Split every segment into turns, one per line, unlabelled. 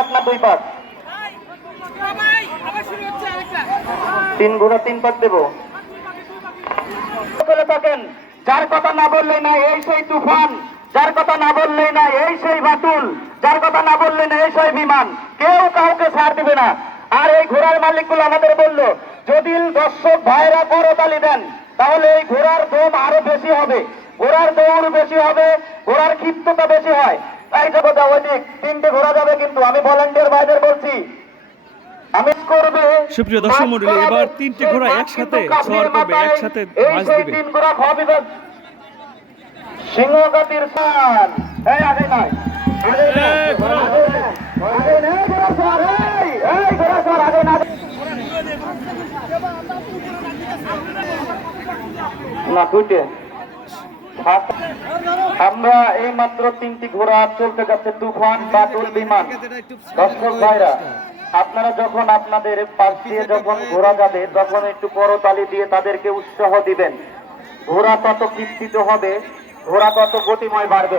পাক না দুই পাক তিন ঘোড়া তিন পাক দেবো। করে থাকেন। যার কথা না বললেই না এই সেই তুফান, যার কথা না বললেই না এই সেই বাতুল, যার কথা না বললেই না এই সেই বিমান। কেউ কাউকে ছাড় দিবে না। আর এই ঘোড়ার মালিকগুলো আমাদের বলল, যদি দর্শক ভাইরা করতালি দেন, তাহলে এই ঘোড়ার দম আরও বেশি হবে। ঘোড়ার দৌড় বেশি হবে, ঘোড়ার ক্ষিপ্ততা বেশি হয়। তাই জগৎ অধিক তিনটে ঘোড়া যাবে কিন্তু আমি ভলেন্টিয়ার ভাইদের বলছি। আমি করবে।
সুপ্রিয় দর্শক মণ্ডলী, এবার তিনটে ঘোড়া একসাথে সওয়ার করবে, একসাথে ভাঁজ দিবে।
তিন ঘোড়া খাওয়াবি বাস। সিংহগাতির সান এই আগে নয় আগে নয়, আগে নয়, ঘোড়া সওয়ার, এই, এই, ঘোড়া সওয়ার, আগে না না দুইটে আমরা এই মাত্র তিনটি ঘোড়া চলতে যাচ্ছে, তুফান, বাদুল বিমান। দর্শক ভাইরা, আপনারা যখন আপনাদের পাশ দিয়ে যখন ঘোড়া যাবে, তখন একটু করতালি দিয়ে তাদেরকে উৎসাহ দিবেন। ঘোড়া তত কৃষ্টিত হবে, ঘোড়া তত গতিময় বাড়বে।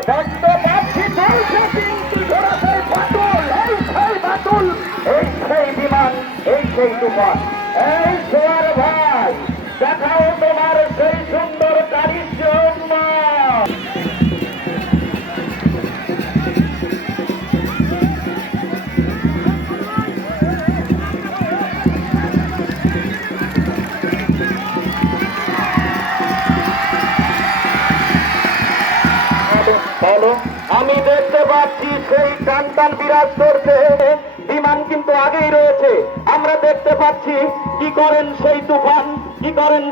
এই বিমান ভাই। দেখাও তোমার হ্যালো আমি দেখতে পাচ্ছি সেই টান টান বিরাজ করছে। বিমান কিন্তু আগেই রয়েছে। আমরা দেখতে পাচ্ছি, কি করেন সেই তুফান, কি করেন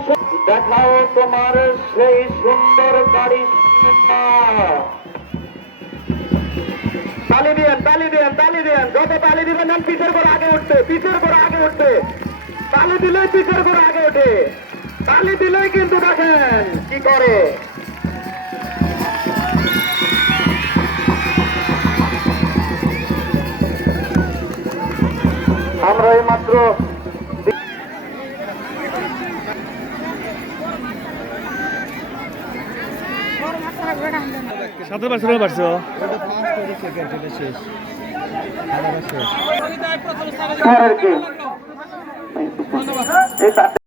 দেখাও তোমার সেই সুন্দর গাড়ি তালি দিয়েন তালি দিয়েন তালি দিয়েন। যত তালি দিবেন পিছের করে আগে উঠবে পিছের করে আগে উঠবে তালি দিলেই পিছের করে আগে ওঠে। তালি দিলেই কিন্তু দেখেন কি করে। আমরা এই মাত্র
সাথে পারছ না পারছ
শেষ